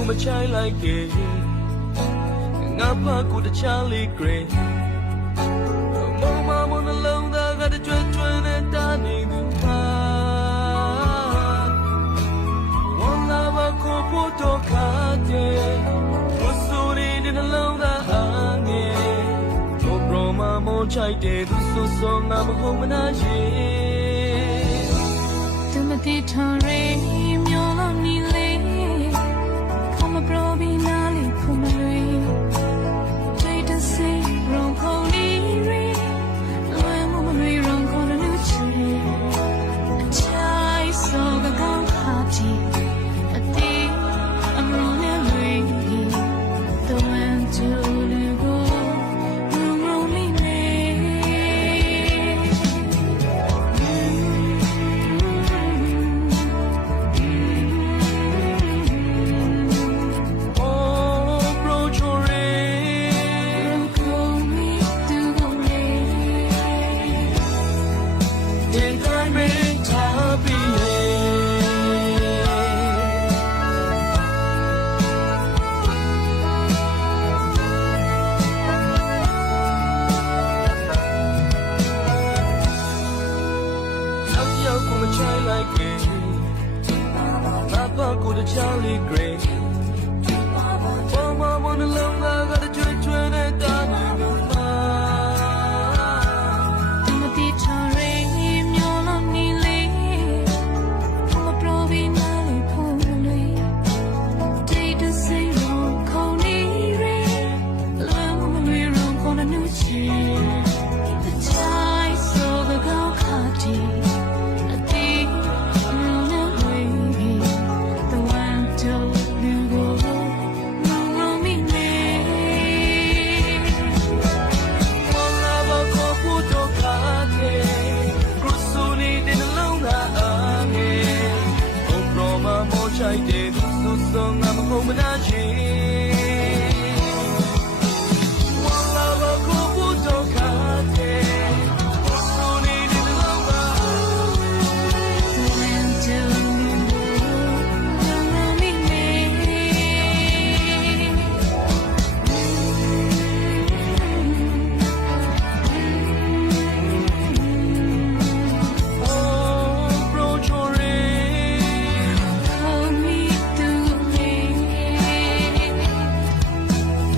kuma chai like it ngapa ku the Charlie Gray mama mona long da ga the chwe ne ta ni du pa one love ko po to ka de so ni ni the long da ange to broma mo chai de du so nga ma ho mana ye tu ma ti thon re myo lo ni le come bro bi na le phu ma lwe take the say wrong holy re lo mo ma re wrong ko lu chi a chai so ga ga ha ti a ti am wrong ne lwe the one to lu go wrong me ne Charlie Gray mama mona long da ga the chwe ne ta ni du pa tu ma ti thon re myo lo ni le come bro bi na le phu ma lwe take the say wrong ko ni re lo mo ma lwe wrong ko na nu chi the chai so ga ga kha ti a ti am wrong ne lwe the one to lu go wrong me ne one love ko po to ka de so ni de long da ange to broma mo chai de du so nga ma ho mana ye one love ko po to ka de so ni de long da the one to lu go wrong me ne bro chore hold me to me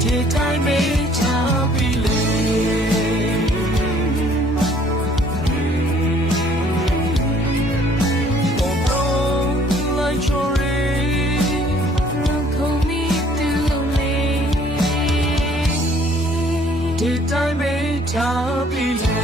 te tai me cha pi le oh bro like chore hold me to me te tai me cha pi le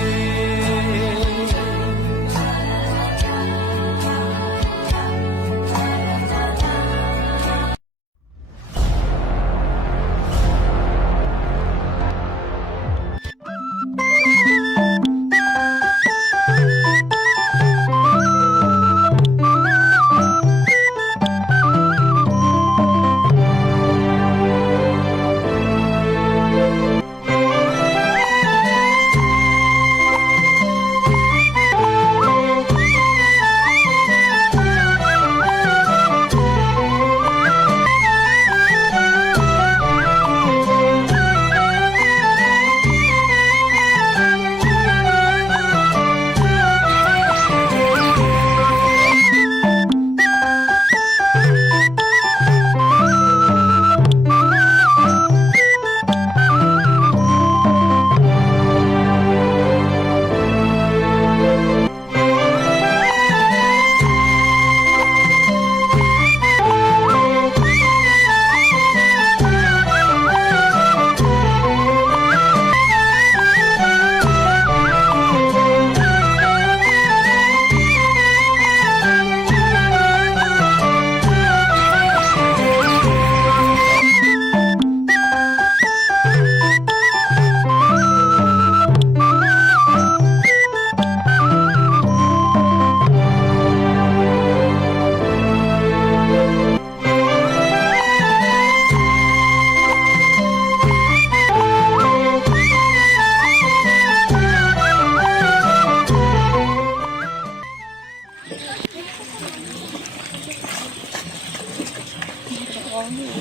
ကောင်းဘူး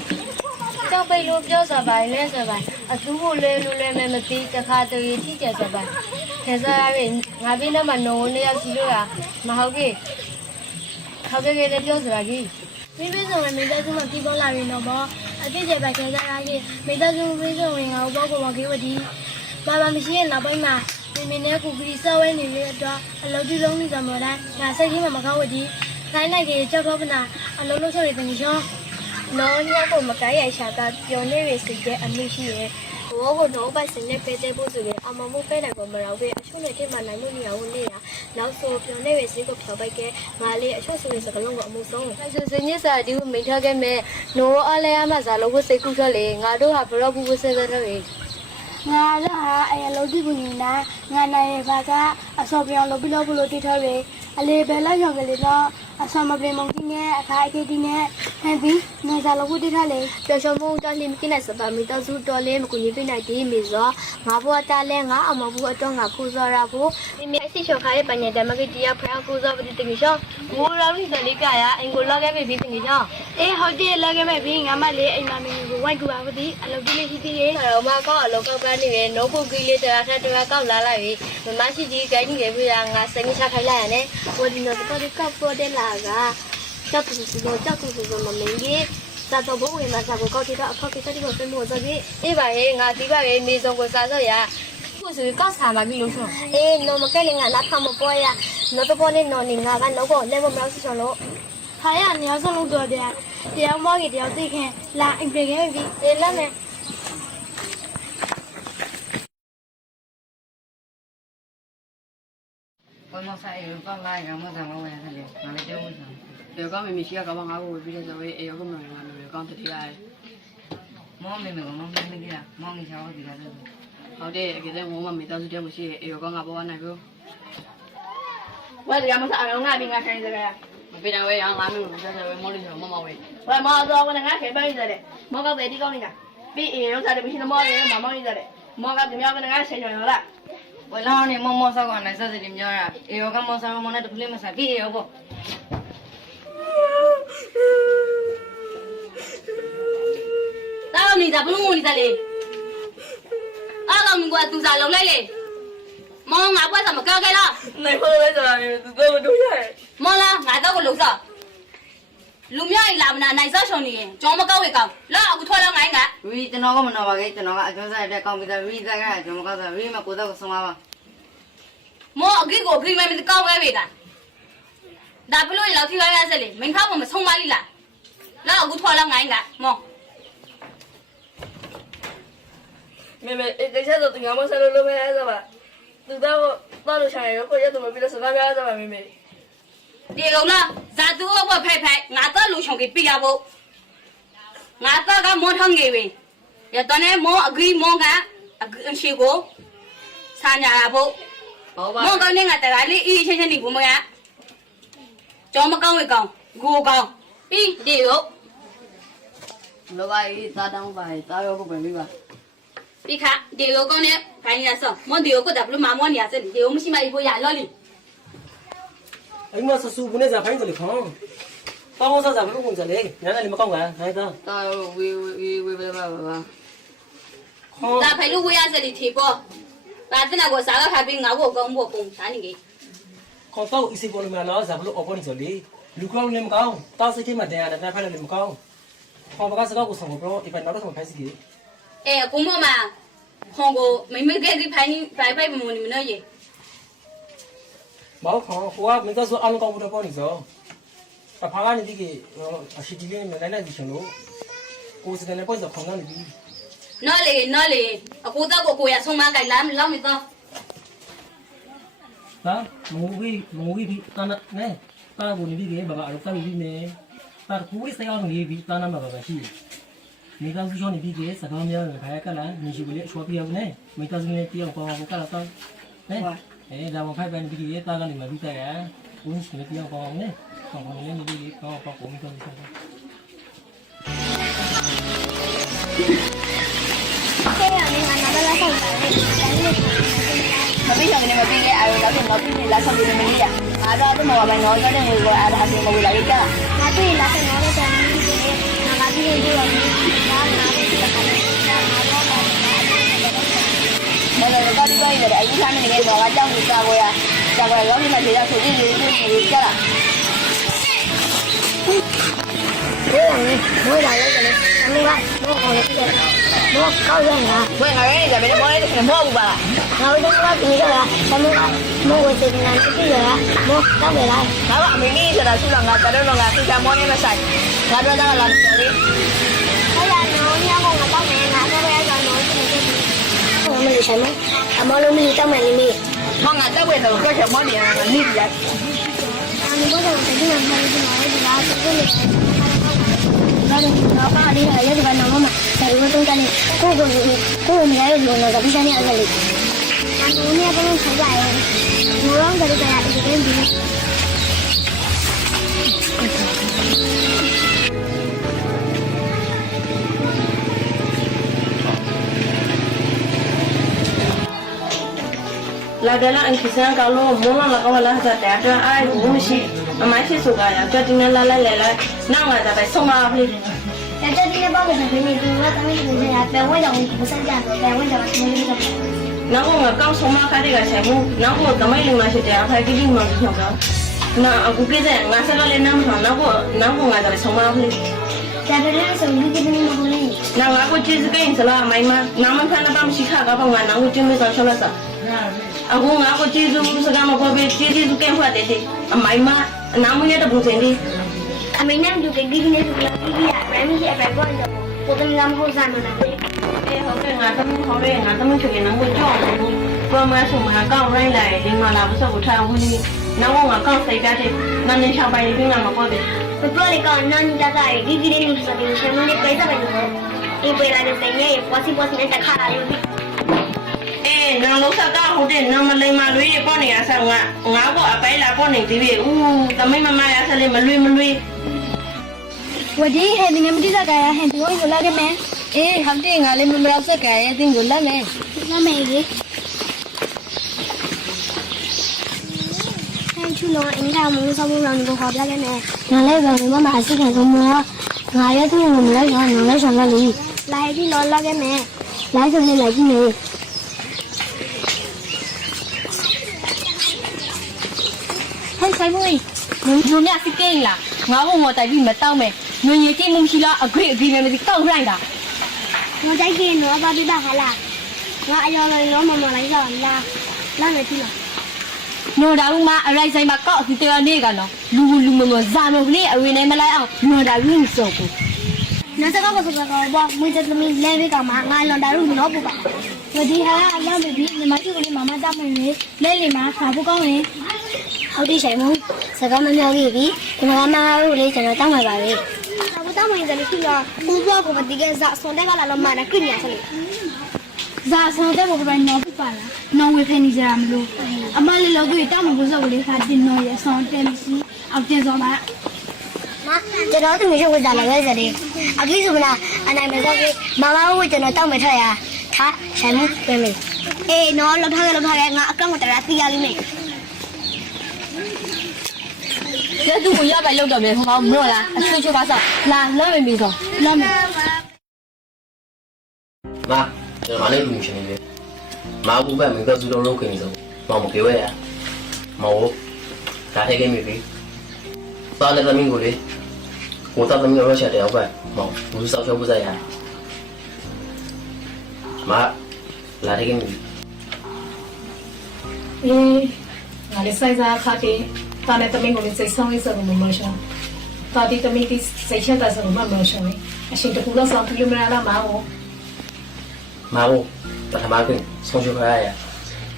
ကြောက်ပိတ်လို့ပြောစပါလဲဆိုပါအသူ့ကိုလဲလို့လဲမသိတခါတည်းထိကြစပါခဲစားရရင်ငါပြီးတော့မနိုးနေရစီလို့ရမဟုတ်ကေခေါက်ကလေးပြောစပါကြီးမိမိဆိုရင်မိသားစုမှာပြီးပေါ်လာရင်တော့ဘောအတိကျပဲခဲစားရရင်မိသားစုပြီးဆိုရင်ငါ့ဘောကိုမကေဝတီဘာမှမရှိရင်နောက်ပိုင်းမှာမင်းနဲ့ကိုကလေးစောဝဲနေလေတော့အလုပ်ကြီးလုံးနေကြမှာတိုင်းငါစိတ်ကြီးမှမကောင်းဝတီခိုင်းလိုက်ကြီးကြောက်တော့ပနာအလုံးလုံးဆိုရတဲ့ညောနောညကိုမကိုင်းရရှာတာပြောနေရစိတ်တဲ့အမှုရှိရဲ့ဘောကတော့ပိုက်စင်နဲ့ပဲတဲ့ဖို့ဆိုရင်အမမို့ပဲတယ်ကိုမရောက်ပဲအချို့နဲ့တင်မနိုင်လို့နေရဘူးနေရနောက်ဆိုပြောနေရစိတ်ကိုဖြောပိုက်ကဲငါလေးအချို့ဆိုရင်စကလုံးကအမှုဆုံးအဲဆိုစင်းညစာဒီကိုမိထားခဲ့မဲ့နိုးအားလဲအမစားလို့စိတ်ကူးထွက်လေငါတို့ဟာဘရော့ဘူးဝစဲတဲ့တွေငါလည်းဟာအရင်လုံးကြည့်ဘူးနေတာငါနိုင်ရပါကအစောပြောင်းလုပ်ပြီးလို့တိထားလေအလေးပဲလိုက်ရောက်ကြလေတော့အစောမပင်မုံကြီးနဲ့အခါအခေတီနဲ့ဟန်ပြီးငါစားလို့တိထားလေပျော်ရွှင်မှုတလင်းကိနေစပါမီတော့စုတော်လေးမကူညီပေးနိုင်ဒီမီဇောငါဘွားတလဲငါအမဘူးအတော့ငါခူစောရဘူးဒီမြအစီချော်ခါရဲ့ပညာတမကတိယဖျားခူစောပတိတင်ရှောဘူရောင်းစလိကရအင်ကိုလောက်ခဲ့ပြီတင်ရှောအေးဟုတ်တယ်လောက်ခဲ့မဲ့ပြီးငါမလေးအိမ်မမင်းကိုဝိုက်ကူပါဘူးဒီအလုပ်ကြီးလေးရှိသေးရဲ့တော့မကောက်အလုပ်ကောက်ကနေပဲနိုးခုကလေးတရာထက်တရာကောက်လာလိုက်ပြီမရှိကြီးကိုင်းနေပြီငါစင်ချခိုင်းလိုက်ရတယ်ဝဒီနော်တော့ကောက်ပေါ်တယ်လာကကြောက်သူစမမင်းကြီးသာတော့ဘဝမှာစာကိုကောက်ထတော့အဖေကိစ္စတွေကိုပြင်ဖို့ဆိုပြီးအေးပါရဲ့ငါဒီပါရဲ့မေစုံကိုစားစောရခုဆိုကောက်စားမှာပြီလို့ဆိုအေးနော်မကလေးငါလာဖမပေါ်ရနော်တော့ပေါ်နေနော်နေငါကတော့ဘောလဲမမလို့ဆိုလို့ဟာရနေအောင်ဆုံးလို့တော့တရားမောကြီးတရားသိခင်လာအိမ်ပြေခဲ့ပြီအေးလက်နဲ့ဘာမဆိုင်ဘူးဘာလိုက်ရမသာမဝင်တယ်လေငါလည်းပြောလို့ဆိုဒီကောင်မမရှိကဘာငါ့ကိုပြီးတဲ့ဆိုရင်အေးရောကမငါမျိုးကောင်းတတိရတယ် မောင်မေမေကမောင်မေမေကမောင်ကြီးချောဒီကလည်း ဟုတ်တယ်အကယ်လည်းဝမမေတောက်တဲ့မရှိအေးရောကငါပေါ်နိုင်ဘူးဝဲတရားမစားအောင်ငါပြီးငါခိုင်းစရာမပြေတော့ဝဲရငါမျိုးပြီးတဲ့ဆိုရင်မောလေးဆိုမမောဝဲဝဲမောတော့ဝဲငါခဲပိုင်းစတဲ့မောကောက်တဲ့ဒီကောင်းနေတာပြီးအေးရောစားတယ်မရှိတော့မောလေးမမောကြီးတဲ့မောကတမြောက်ကငါဆက်ကြော်ရလား ဝလာနေမောင်မောဆောက်ကနိုင်စစတယ်များရအေရောကမောဆောက်မောနဲ့တပလေးမစားပြီးအေရောပေါ့တာမီတာဘလို့မလီတာလေအားကောင်ကသူစားလုံးလိုက်လေမောင်ငါဘွက်စားမကောက်ခဲ့လား နိုင်ဖို့လဲဆိုတာမျိုးသူတော့မတို့ရဲ့ မောင်လားငါတော့ကိုလုံးစားလူမျိုးကြီးလာမနာနိုင်စားရှုံနေရင်ကြောမကောက်ဝေကောက်လာအခုထွက်လောက်နိုင်က ရီကျွန်တော်ကမနော်ပါခဲ့ကျွန်တော်ကအကျိုးစားတဲ့ကောင်းပြီးသားရီသားကအကျိုးမကောက်တာရီမကိုတော့ဆုံးပါပါ မောအဂိကိုအဂိမဲမကောက်ဝဲပေတာဒါဘလို့လောက်ထိပါရစလေမင်းဖောက်မဆုံးပါလိလားလာအခုထွက်လောက်နိုင်ကမော မေမေဒီချက်တော့ငါမဆက်လို့မရစပါသူတော့လို့ဆိုင်ရောကိုရတော့မပြီးလို့စကားပြောစပါမေမေ ဒီကောင်လားဇာတူအဝဖိုက်ဖိုက်ငါတော့လူချုံကြီးပြရဖို့ငါတော့ကမောထောင်းနေပြီရတော့နေမောအဂိမောကအရှိကိုစာညာရဖို့ ဟုတ်ပါ မောကနေငါတရာလေးအေးချင်းချင်းနေဘူးမရကြောမကောင်းဝေကောင်းကိုကောင်းပြီးဒီရော လောကကြီးသားတောင်းပါသားရောကိုပဲပြီးပါ ပြီးခါဒီရောကောင်းနေခိုင်းရဆောမောဒီရောကိုတပ်လို့မမောနေရစတယ်ဒီရောမရှိမဖို့ရလောလီ အဲ့မှာဆဆူဘူးနဲ့ဇာဖိုင်းတယ်ခေါင်းပေါင်းစားစားဘလို့ကုန်စလေညာလည်းမကောင်းကနိုင်သား သားရောဝေပဲပါပါ ခေါင်း ဒါဖိုင်လို့ဝေရစတယ်ထေပေါ်ဒါတနာကိုစားကထားပြီးငါ့ကိုကောင်းဖို့ပုံစားနေကြီး ခေါင်းတော့အစီပေါ်လို့မလားဇာဘလို့အော်ပေါ်နေစလေလူကောင်းလည်းမကောင်းတားစိတ်ထဲမှာတရားနဲ့ဖိုင်လည်းမကောင်းခေါင်းပကစကောက်ကိုဆောင်တော့ဒီဖိုင်တော့ဆောင်ဖိုင်စီကြီး အခုမမဟောကိုမိမကဲဒီဖိုင်ဖိုင်မမနေရေ မောက်ခေါင်းဟိုကမင်းတော့ဆိုအလုံးကောင်းဖို့တော့ပေါ်နေစောအဖာကနေဒီကအရှိတီလေးနဲ့လည်းဒီချင်လို့ကိုစတဲ့ပေါ်စခေါင်းကနေဒီ နော်လေအခုတော့ကိုရဆုံးမကလာမလောက်မတော့ ဟာမူဝီဒီတန်းနဲ့တာဘူးနေဒီကဘာအရုပ်ကပြီးနေတာကူဝိစရောင်းနေပြီးတန်းနာမှာပဲရှိမိသားစုရှောင်းနေပြီးကစကားများခါရကလာမြင်ရှိကလေးအချောပြရနေမိသားစုနဲ့တယောက်ပေါင်းကလာတော့နဲဒါမှဖိုက်ပန်ပြီးကတာကနေမှပြီးတဲ့ဝင်းရှိနေတယောက်ပေါင်းနဲ့ဆောင်းနေနေပြီးကောင်းပေါင်းကိုမိသားစုဆောင်း ကဲရနေငါနာလာဆိုင်ပါလေ မပြီးဆောင်နေမပြီးလေအားတော့တော့ပြီးလာဆောင်နေမလို့ရအားတော့တော့မပါမယ်နော်တော့နေကိုအားဒါဆိုမဝေးလာရကြ ငါတွေ့လာဆိုင်တော့တဲ့တန်ကြီးတွေငါ ဒီလိုပြောရတယ်ဒါနားလေးတက်တယ်ဒါနားတော့ မလို့တော့ဒီပိုင်းလည်းအရင်ကမှနေတော့အကြောင်းကိုကြားပေါ်ရကြားပေါ်ရောဒီမှာဒေတာဆိုပြီးနေကြတာ ဘယ်လိုလဲဘယ်လိုလဲကျန်နေဘာလို့ခေါ်လဲကျန်တော့ကောက်ရနေတာ ဘယ်ငါရဲကြပဲမောလေးတစ်ခါမောဘူးပါလား ငါတို့ကဒီကလာဆမ်မမိုးဝတ်နေတယ်ပြည့်ရလားမိုးတော့ပဲလား ငါကအမေကြီးဆိုတာဆုလာငါကတော့ငါသိချာမောနေမဆိုင်ငါတော့ကလာတယ်လေ ဟဲ့ရနော်ညကောင်ကတော့နေငါတော့ပဲကတော့နော်ဒီနေ့ဘာမှမလုပ်ဆိုင်မအမလုံးမီတောင်းမယ်လေမေ မောငါတော့ဝယ်တော့ကြောက်မောနေရတာလိပြ အမေကတော့တကယ်မှမလုပ်ဘူးဒီလားဒီလိုဒါလည်းတော့ပါလေးရရတဲ့နော်မဆက်လို့တော့ကနေကိုမရရလို့တော့ဒီနေ့အဲ့လေအမေเนี่ยก็ต้องใช้ใหญ่หนูร้องกันแต่อีกเรื่องดี လာကလာအန်ကစံကလုံးမွန်လာကဝလာစတဲ့အတွက်အားဘူးမရှိအမိုင်းရှိဆိုကရကြတင်လာလာလဲလဲနောက်လာတဲ့ဆုံးမအဖေး แต่เจ้าที่บ้านเป็นคนนี้ดูว่าทำไมถึงจะแปลว่าอย่างนี้ภาษาจีนแปลว่าอย่างนี้ไม่รู้ နောက်ကကောင်းဆုံးမခါတဲ့ကဆိုင်မှုနောက်ကတမိုင်းလုံးမရှိတဲ့အဖိုင်ကြီးမှပြောတော့နာအခုပြတဲ့ငါစကားလေးနားမှာနောက်ကငါတဲ့ဆုံးမအဖေး แต่เรื่องส่วนที่จะเป็นมาเลย နောက်ငါကိုကျေးဇူးကိန်းစလားမိုင်းမနာမခဏပါမရှိခါကပေါ့ငါနောက်ကိုကျေးဇူးဆောင်ရှောက်လာစားအခုငါကိုကျေးဇူးစကားမပေါ်ပြီးကျေးဇူးကိန်းဖတ်တဲ့အမိုင်းမနာမရတဲ့ဘူးစင်ဒီ အမေနဲ့တူတယ်ဒီနေ့ကလည်းဒီကရမ်းကြီးအပဲပေါ်တော့ကိုယ်ကလည်းမဟုတ်စားမလား ဟုတ်ကဲ့ငါသမီးခေါ်ရဲငါသမီးချွေနံကိုကြောက်တယ်ဘူးပရမဆုံမှာကောက်ရိုင်းလိုက်ဒီမှာလာမဆက်ကိုထားဝင်နေနောက်ကငါကောက်စိတ်တတ်တဲ့နန်းနေချပိုင်ပြီးငါမပေါ်တယ် ပြောလေကောင်နန်းကြီးတာဒီဒီလေးမျိုးဆိုရင်ရှင်မလေးပိတ်စားမယ်လို့ဒီပိတ်လာတဲ့စင်ရဲ့ပွားစီနဲ့တက်ခါလာလို့ အေးနောင်လုံးဆက်ကဟုတ်တယ်နမလိမ္မာလွေးရပေါ်နေရဆောင်ငါကအပိုင်လာပေါ်နေသေးပြီဦးသမီးမမရဆက်လေးမလွေဝဒီဟဲ့ဒီငမတိစကားရဟဲ့ဒီကိုလာခဲ့မယ် အေးဟုတ်တယ်ငါလည်းမမရောက်စက်ကရဲ့တင်းကိုလက်မယ် လာမယ်လေဟဲ့ချူလို့အင်္ဂါမလို့ဆောင်းလို့တော့ခေါ်ပြခဲ့မယ်နားလဲပဲမမအစိခံဆုံးမငါရဲ့သူ့ကိုမလဲရအောင်လဲဆောင်လာလေလာကြည့်လို့လာခဲ့မယ်လာကြည့်နေဟဲ့ဆိုင်မွေး ညညစကိန်းလားငါ့ဘုံမတိုင်ပြီးမတောင်းမယ်ညညတိမှုရှိလားအဂရိနဲ့မသိတောက်ရိုက်တာ 我在给侬把别打开了，我哎呀了，我妈妈来着啦，那没听了。 နော်ဒါဘူးမအရိုက်ဆိုင်မှာကောက်ဒီတရားနေကနော်လူမဇာမလေးအဝေးနဲ့မလိုက်အောင်နော်ဒါရင်းစောကို 那这个不是个吧？我这里面来一个嘛，俺老大路老不吧？我的还俺们比你妈这个妈妈家门里来里嘛，啥不讲嘞？好的，谁么？这个门票给比，我妈妈路里真的当没吧嘞？我当没这里去了，我不过我这个啥，从那个来了嘛，那更严实嘞。 ဇာဆောင်တဲ့ဘောကပိုင်းတော့ပြပါလားနော်ဝေခိုင်းနေကြတာမလို့အမလေးလောကကြီးတောင်းမလို့စောက်လေးခါတင်တော့ရဆောင်တယ်မရှိအောက်တင်စောမှာ 妈，这老子没学会咋了个这里？啊，为什么呢？俺那边说的，妈妈会真的当没错呀，他什么对没？哎，喏，老头子，俺跟我在那地下里面。 ကျသူ့ကိုရပါလောက်တော့မယ်ဟောမလို့လားအဆွေးချပါစားလာလက်မမီစောလက်မ 妈，这马来路去那边，马古板每个主动路可以走，毛没给我呀，毛我，大太给没给，到那个民国的，我到那民国下来要管，毛不是少小不在呀，妈，大太给没。 အေးငါလေးစိုက်စားခါတည်းတာနဲ့တမင်ကိုလေးစိတ်ဆောင်းရေးစလို့မမရှောင်းတာဒီတမင်ဒီစိတ်ချက်တာဆိုမှမရှောင်းအရှင်တကူလောက်ဆောင်ပြလို့မရလားမဟုတ် 马我，把他妈跟送去回来呀，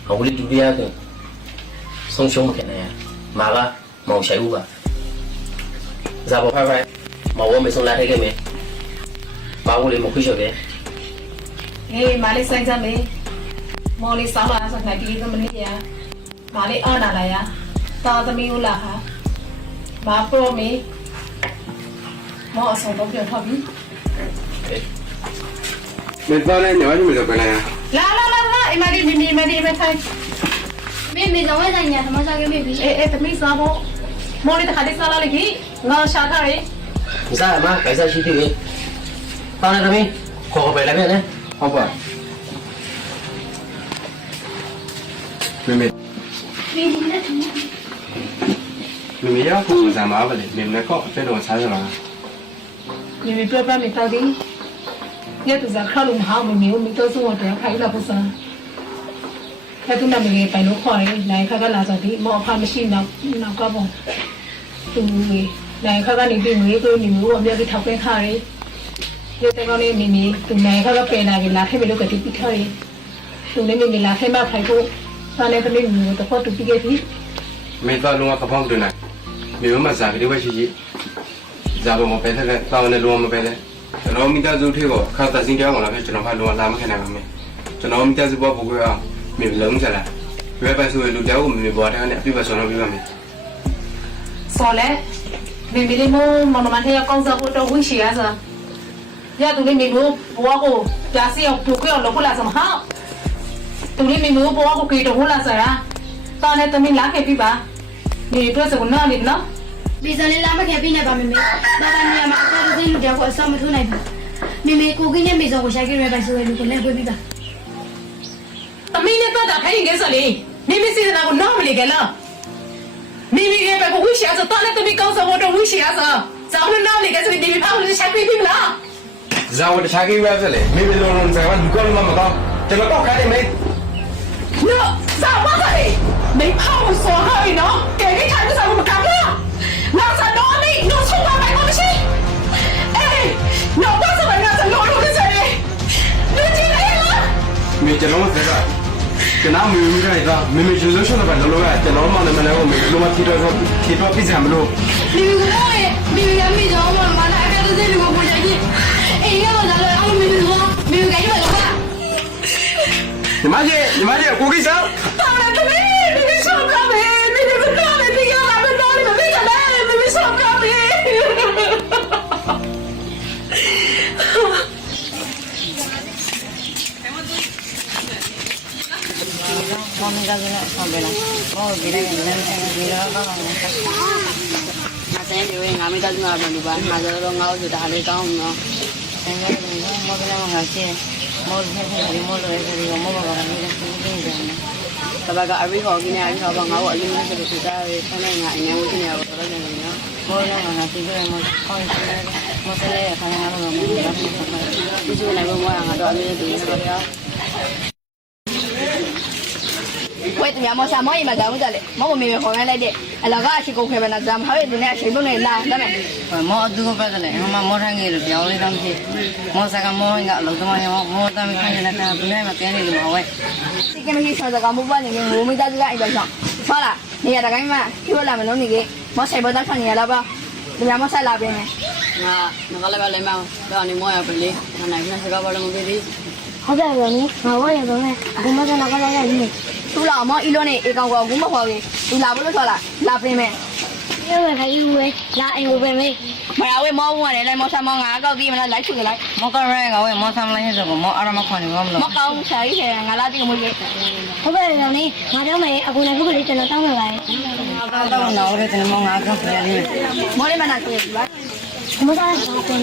我哩独立呀跟送兄弟看呀，马个毛下午吧，咋不快快，毛我没送来太给没，马我哩没回小的， အေးမာလေးစိုက်စားမေးမော်လေးဆောင်းလာဆိုခိုင်းဒီသမီးရမာလေးအော်နာလာရတာသမီးဦးလာဟာမာပရိုမေမော်အဆောင်တော့ပြန်ထောက်ပြီ 没早点鸟就没得回来呀。 လာအမလေးမီမထိုင် 妹妹，怎么在你他妈上个妹妹？ အေးသမီးစားဖို့မော်လေးတခါလေးစားလာလိုက်ကြီးငါရှာထားတယ် 你啥嘛？该啥去的？ တာနဲ့သမီးခေါ်ပဲလိုက်ပြန်လေ ဟုတ်ပါမေမေမေမေရောက်ဖို့စံပါပါလေမေမေကောအဲ့တော့စားကြလား 你们这边没到底，也都是看路好，没有没到时我这样看一了不是。他都那么个白路花的，来看看哪种的，毛怕没洗那搞不，都来看看你对没个你们我们要去讨论看的，有这个呢妹妹，都来看看白那个拉黑没有个地皮看的，都那妹妹拉黑嘛排骨，反正他们没有的话都比个皮。မေတော့လုံးဝကပောင်းတယ်မေမမစားကြည့်ဝရှိကြီးဇာဘမပဲတဲ့တောင်းနဲ့လုံးဝမပဲတဲ့ကျွန်တော်မိသားစုထေကိုခါသစင်းတောင်းလာပြီကျွန်တော်ဖတ်လုံးဝလာမခံနိုင်ပါမယ်ကျွန်တော်မိသားစုဘောပုဂ္ဂိုလ်အောင်မေလုံးစားလာဘယ်ပဲဆိုလူတောက်ကိုမေဘောတဲ့နဲ့အပြည့်ပဲဆုံးလို့ပြပါမယ် 说嘞，妹妹的么那天要讲啥我都会写噻，要都的妹妹不我个，假使要不会要落不来什么好，都的妹妹不我个给都不来噻啦，当然都没拉开比吧，你不是我哪里呢？ ဒီစလေးလာမခဲ့ပြနေပါမေမေ။ဒါကနေမှာအတော်သိလူတယောက်ကိုအဆောင်မထိုးနိုင်ဘူး။မေမေကိုကင်းနဲ့မေဆောင်ကိုရှာခဲ့ရပါဆိုရင်ကိုလည်းပြေးပြီးပါ တမီးနဲ့တော့တာခိုင်းနေစလေမိမိစီနာကိုနားမလီကလားမိမိရဲ့ဘက်ကိုဝှရှာဆိုတော့လည်းတမီးကောင်းစဝတော့ဝှရှာဆိုဇာမနားလေကဆိုဒီမိဖောင်းလေးရှာပြီးပြီမလား ဇာဝတခြားကြီးပဲဆက်လေမေမေလုံးလုံးစားကလူကောလုံးမကောင်းကျွန်တော်တော့ခိုင်းနေမေ နော်ဇာမပါလေမိဖောင်းဆိုဟာနော်ကဲဒီထိုင်ကစားမကဘူးနောက်စားတော့မိနော်ဆုံးပါမယ်မရှိအေးနော်ဘာစမနာစလို့လို့စလေလူကြီးလေလား မေကျွန်တော်စကားကျွန်တော်မေမေကမေမေကျူးဆုံးတော့လောလောကကျွန်တော်မှလည်းမလည်းမေလုံးဝထီတော့ပြစံမလို့ ။မေမေကိုရဲ့မေမေကမေဆောင်မမလာအဲ့ဒါသိလူကိုပေါ်ကြည့်။အေးရောလာလာအောင်မေမေကမေမေကရပါလား ညီမကြီးကိုကိစ္စ တာလည်းတမီးမိဆောက်ကမယ်မိမိကလည်းဒီကလာမတော်ဘူးမိကလည်းမိဆောက်ကမယ် မောင်မကလည်းဆောင်ပဲလားဘောဒီတိုင်းလည်းဒီတော့ကောင်းတယ်ငါတဲ့ဒီဝင်ငါမိသားစုမှာပြန်လို့ပါငါတော့ငါ့ကိုဒါလေးကောင်းနော်အဲငါတော့မောင်ကလည်းငါချင်းမောင်နဲ့ဒီမောင်လိုရဲ့ဒီမောင်ဘာကနေလဲသူသိနေတယ်တပတ်ကအရိခေါ်ကြီးနဲ့အရိခေါ်ဘာငါ့ကိုအရင်ကဆိုလို့ဆိုတာရယ်ဆန်းနေငါအငြင်းဝချင်းနေတော့တော်တော်နေနော်မောင်လည်းငါသိကြတယ်မောင်ကောင်းတယ်မောင်လည်းခါငါတော့မောင်ကလည်းဒီလိုလည်းမောင်ငါတော့အမြဲတည်းဆိုတော့ 喂，怎么样？啥毛也没干，我这里，毛没好原来的，那个是公开的，咱们还有那谁不能拉，咱们。毛这个白的嘞，我们毛上给了标的东西，毛啥个毛应该老多嘛，毛咱们看见那个本来嘛店里的毛喂。这个没说这个没办那个，我们在这个一边上，错了，你也那个嘛，就咱们弄那个，毛谁不当看你了吧？你家毛晒那边呢？那个那个来嘛，让你毛也不理，那那边是个把那么给的。ဟုတ်တယ်ဗျာနီငါဝရတော့လေအခုမှတော့ကလည်းရည်နေ သူ့လာမအီလွန်နေအကောင်ကဘူးမခေါ်ဘူးသူလာဘလို့ဆော်လာလာပြင်မယ် ပြေဝဲခိုင်းဦးဝဲလာအိမ်ဝဲမေး မရဝဲမောင်းဝင်တယ်မောဆာမောင်းငါကောက်ပြီးမလားလိုက်ချူလိုက်မောကရဲကဝဲမောဆာမလိုက်ဆိုတော့မောအရမခွန်နေမလို့မောကောင်းဆာကြီးထဲငါလာတိမွေးရဲ့ ဟုတ်တယ်ဗျာနီငါတော့မေးအခုလည်းခုကလေးကျွန်တော်တောင်းမှာပါရဲ့ တော့တော့ရဲတယ်မောငါကောက်ပြရတယ်မောလေးမနာကိုပါ မသားတော့တယ်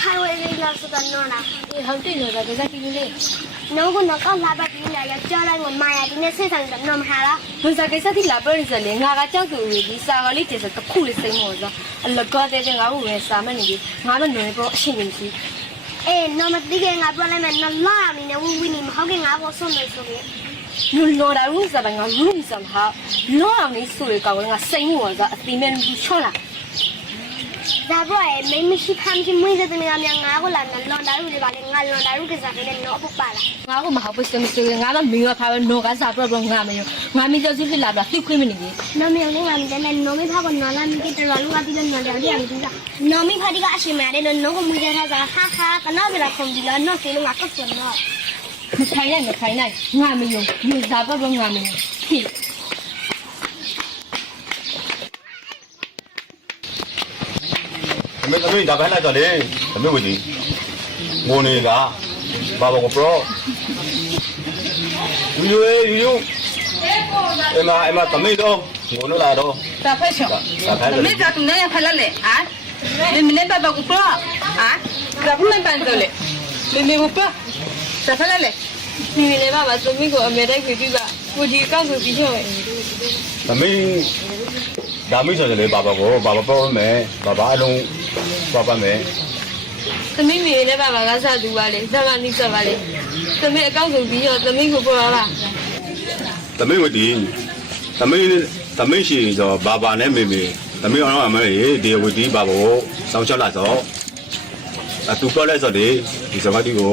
开会的老师在哪呢？ဒီဟုတ်တယ်လို့ဒါကကြည့်နေလေ 侬个那个老板今年要叫来我妈呀，今年身上怎么还了？ ဘုစားကိစ္စတိလာပြောနေစလေငါကကြောက်သူကြီးဒီစာကလေးတည်းဆိုတခုလေးစိတ်မောဆိုအလကောတဲ့ငါ့ကိုပဲစာမနေကြီးငါမနေတော့အရှင်ကြီး 哎，那么这个俺不来嘛，那拉米呢？我为你们好给俺我送来送的。 လူလော်တာရုစပိုင်းက room စံဟာလောအောင်နေဆိုရကောင်ငါစိတ်မောဆိုအတိမဲဘူးချောလာ 咋不哎？没没去看去每次都那个面俺过来那老大路的吧的，俺老大路给啥给的老不罢了。 ငါကမဟုတ်ဘူးစမစငါတော့မင်းကဖားတော့ကစားပြတော့ငါမယငါမကြောက်စီဖြစ်လာတာသိခွင့်မနေဘူး 那没有那俺们在那农民他个那那给这个路啊，比较那了解的多少。农民他这个阿是买的，那农个没在他啥哈哈，个那边来空地了，那谁弄俺不行了。ခိုင်လိုက်မခိုင်လိုက်ငါမယုံယူစားတော့ငါမယုံဟိ သမီးဒါပဲလိုက်တော့လေသမီးဝတီငိုနေကဘာဘောကိုပရောယူအမသမီးတော့ငိုလို့လာတော့ တာဖက်ချော ဒါပဲ မင်းကတူနေဖက်လက်လေဟာမင်းဘာဘာကိုပရောဟာကပ်မန်ပန်တယ်လေမင်းကိုပရောတာဖက်လက်လေမင်းလည်းဘာသမီးကိုအမေတိုက်ခွေပြပါကိုဒီကောက်ကိုပြီးချော့ သမီးဒါမိဆိုလေဘာဘောကိုဘာဘောပရောမယ်ဘာအလုံးဘာပါမယ် သမီးမေလည်းဘာကစားသူပါလေဇာမနီးစပါလေသမီးအကောက်ကိုပြီးတော့သမီးကိုပရောလား သမီးဝတီသမီးရှိတော့ဘာနဲ့မေသမီးအောင်အမေဒီဝတီဘာဘောစောင်းချက်လာတော့အတူပေါ်လဲဆိုဒီစကားဒီကို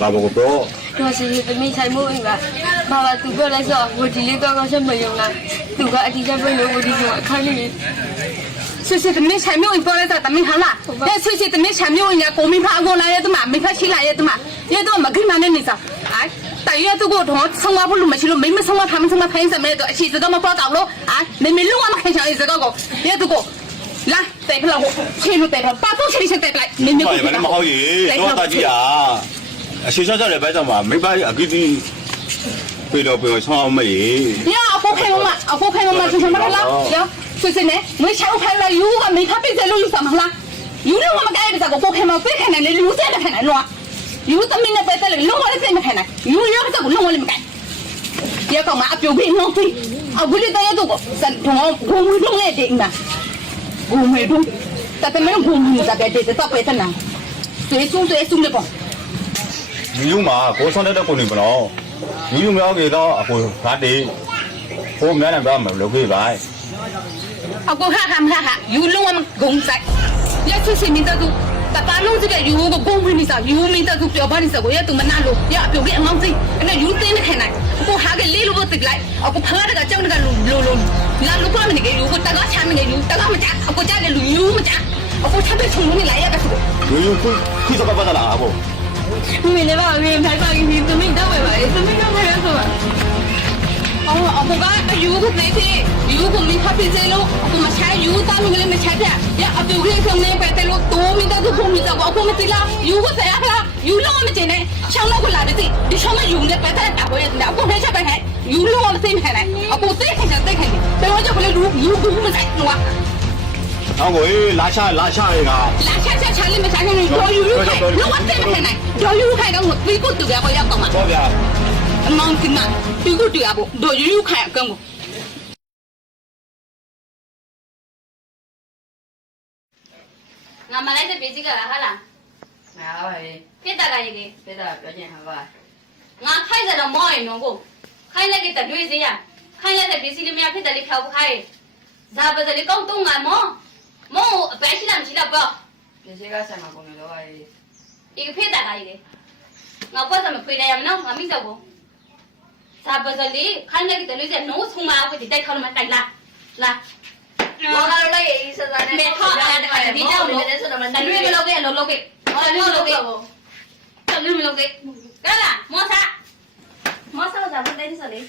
ဘာဘောကိုပရော တော့စီသမီးဆိုင်မို့အိမ်ပါဘာသူပြောလိုက်ဆိုဝတီလေးကောင်းချက်မယုံလားသူကအတီးချက်ပြလို့ဝတီကအခါနေ谢谢，咱们前面一过来的，咱们好啦。那谢谢咱们前面人家国民派过来的嘛，没派起来的嘛，也都没跟他那那啥，哎，大约都过同生活不路没去路，没生活他们生活拍什么的，其实咱们报道了，啊，没路我们看上一这个，也都过，来带个老虎，切入带头，把东西先带来，没哎，那么好嘢，多大啲啊？小小嚟擺就話，沒擺啊嗰啲，背到背去倉乜嘢？呀，我看我嘛，就什麼啦？呀，就是呢，我下午看了，有个没看比赛路有什么啦？有的我们改的这个，我看嘛，别看那里路线的看那路，有的没那白的路我的怎么看那？有两个这个路我里面改，也讲嘛，表妹弄对，啊，我里头也都个，咱同我会弄来的嘛，我会弄，但是没有我们这个的到白的呢，最送的不。ယူမှာကိုဆောင်တဲ့ကိုနေမလို့ယူမြောက်ကြီးတော့အကိုဓာတ်တေးကိုမြန်နေတော့မလုပ်ခဲ့ပါ အကိုဟာယူလုံးဝမဂုံဆိုင်ရချစ်စမင်းတို့တပါလုံးစကယူကိုဂုံဝင်နေစားယူမင်းတို့ပြောပါနေစားကိုရတူမနာလို့ရပြောပြအမောင်းစိအဲ့ဒါယူတင်းနေခိုင်နိုင်အကိုဟာကလေးလို့တိလိုက်အကိုဖားတကကြောင်းတကလိုလာလူကမနေကယူကိုတကားချမ်းမနေယူတကားမကြအကိုကြတယ်လူယူမကြအကိုချက်တဲ့ချုံနေလိုက်ရကဆိုယူခုစကပါလာအကိုမင်းလည်းပါမင်းဖိုင်ပါကြီးသမီးတော့ပဲပါသမီးတော့ပဲဆိုပါအော်အကိုကယူကိုနေသေးယူကိုမင်းဖတ်ပြစေလို့အကိုမချိုင်ယူတာမင်းလည်းမချိုင်ပြရအပြုတ်လေးဆုံးနေပဲတယ်လို့တိုးမိတော့ခုမိတော့အကိုမသိလားယူကိုဆရာခလားယူလို့မတင်နဲ့ချောင်းတော့ကိုလာပြီဒီချောင်းမယူနေပဲတယ်အကိုရဲ့အကိုထဲချက်ပဲဟဲ့ယူလို့မသိမဟဲ့နဲ့အကိုသိခိုင်တယ်သိခိုင်တယ်ဘယ်လိုကြောင့်လဲယူကိုမဆိုင်နော်အောင်ကိုလာချရေကလာချလေးမဆိုင်နဲ့တော်ယူခိုင်လုံးဝသိမဟဲ့နဲ့တော်ယူခိုင်တော့ဒီကိုတူရကိုရောက်တော့မှာဟုတ်ဗျာအမောင်ကမဒီကိုတူရဖို့တော်ယူခိုင်အကောင်ကိုငါမလိုက်တဲ့ပြည်ကြီးကလားဟာလား မရပါဘူး ပြစ်တာကကြီး ပြတာပြောချင်ဟာပါ ငါခိုင်းစတော့မောရင်တော့ကိုခိုင်းလိုက်ကတတွေ့စေရခိုင်းရတဲ့ပြည်စီလေးများဖြစ်တယ်လေဖြောက်ခိုင်းဇာပစလေးကောင်းတုံးငါမောအပဲရှိလားမရှိလားပေါ့ ပြစီကဆက်မှာပုံလို့ပါလေ ဒီဖြစ်တာကကြီးငါပတ်စမခွေတယ်ရမနော်ငါမိစောကိုဇာပစလေးခိုင်းလိုက်ကတတွေ့စေနိုးဆုံးမအခုဒီတိုက်ခေါ်မှတိုက်လားမောကတော့လိုက်ရေးစစနဲ့ မေထောက်အဲ့ဒါဒီကြောက်လို့ဆိုတော့တလွေမလုပ်ခဲ့လို့လုပ်ခဲ့တလွေမလုပ်ခဲ့ကဲလားမောဆာဇာဘတဲ့စလေး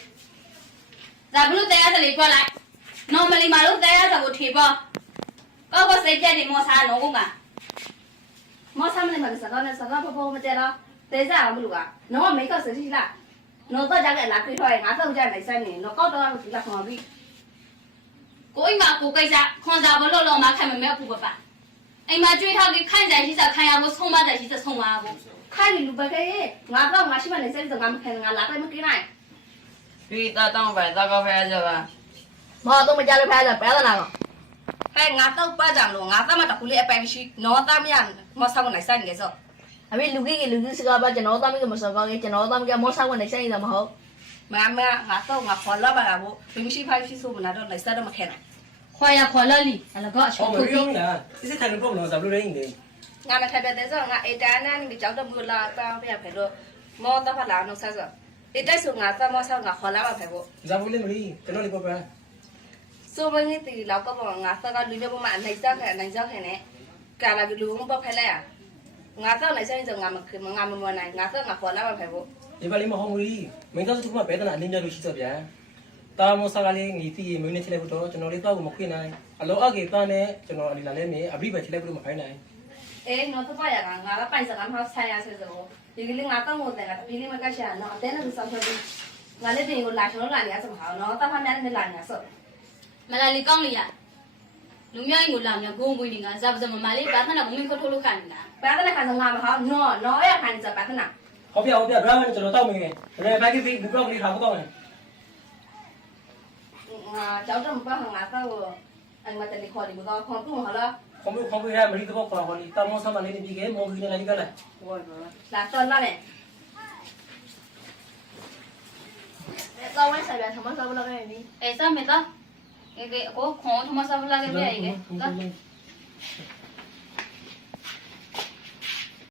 ဇာဘလို့တရားစလေးပြောလိုက် normally မှာလို့တရားစကိုထေပေါ့ကောစိတ်ပြက်နေမောဆာနော်ကမောဆာမနေမှာစကားနဲ့စကားပေါ်မတဲတော့တဲစားမလို့ကနော်မေကောစစီလားနော်တော့ကြကလာခွေးထွားငါတော့ကြနေစမ်းနေနော်ကောက်တော့ဒီကခေါ်ပြီးကိုအိမ်မှာကိုကိစ္စခွန်စားဘလို့လောမှာခံမမဲအဖူပပအိမ်မှာကျွေးထားပြီးခိုင်ကြရှိစားခံရဖို့ဆုံးမကြရှိစားဆုံးပါဘူးခိုင်လူပဲကဲငါတော့ငါရှိမနေစမ်းတော့ငါမခံငါလာတိုင်းမကိနိုင် ပြီးတော့ပဲတော့ကဖဲကြပါ မောတော့မကြလို့ဖဲကြပဲလားနော်ဟဲ့ငါတော့ပတ်ကြမလို့ငါတော့မတခုလေးအပိုင်မရှိနော်သားမရမောဆောက်နေဆိုင်နေစောအမေလူကြီးစကားပါကျွန်တော်သားမကမစောကောင်းကျွန်တော်သားမကမောဆောက်နေဆိုင်နေမဟုတ်မမငါတော့ငါခေါ်လာပါလားဘိမရှိဖိုင်ရှိဆိုမနာတော့လိုက်စားတော့မခဲနိုင်ခွာရခွာလာလီအလကောအချော ဟုတ်ပြီလားဒီစက်ထိုင်လို့ပုံတော့ဇာဘလို့ရင်းနေ ငါမထပ်တဲ့ဆိုငါအေတာနာနေကြောက်တော့မလာတောင်းပြဖဲလို့မောတော့ဖလာနော်ဆဆအေတိုက်ဆိုငါတော့မောဆောက်ငါခေါ်လာပါဖဲဖို့ ဇာဘလို့မလီကျွန်တော်လေးပေါ်ပါ ဆိုမင်းတီလောက်တော့ငါစကားလူမျိုးပေါ်မှာနိုင်စားခဲနဲ့ကာလာလူမျိုးပေါ်ဖဲလဲငါတော့နိုင်ဆိုင်ဆိုငါမနိုင်ငါတော့ငါခေါ်လာပါဖဲဖို့ ဒီပါလေးမဟုတ်ဘူးမင်းသားစုကဘယ်တနာအနည်းများလို့ရှိစေဗျာတာမောစားကလေးငီတီမင်းနဲ့ချလိုက်ဖို့တော့ကျွန်တော်လေးတော့မခွင့်နိုင်အလောအကေတာနဲ့ကျွန်တော်အလီလာလေးမြေအဘိပဲချလိုက်ဖို့မခိုင်းနိုင် အေးနော်တော့ပါရကငါကပိုင်စကားမှဆိုင်ရဆဲဆိုဒီကလေးငါတော့မို့တယ်ကဒီလေးမကရှာနော်အတဲနဲ့ဆောက်ဆွဲပြီးငါလည်းတင်ကိုလာချောလာနေရစမှာနော်တာဖာများနဲ့လာနေဆော့မလာလီကောင်းလေရလူမျိုးရင်ကိုလာမြဂုံပွေးနေငါဇာပစမမလေးဘာသနာမင်းခထိုးလို့ခံနေတာဘာသနာခံစငါမဟာနော်ရခံစဘာသနာ ဟုတ်ပြဒရမ်းနဲ့ကျွန်တော်တောက်မင်းလေဘယ်ကပြီးဘူးတော့လေးထားဖို့တော့ cháu trong ba hàng ngã sao anh mà tên khỏi thì bữa không tu hả lo không biết ra mà đi tôi có còn đi tao mua sao mà lên đi cái mua cái này đi cái này là chân đó này Sao anh xài thằng sao lo cái này sao mày đó cái cố khó thằng sao lo cái này cái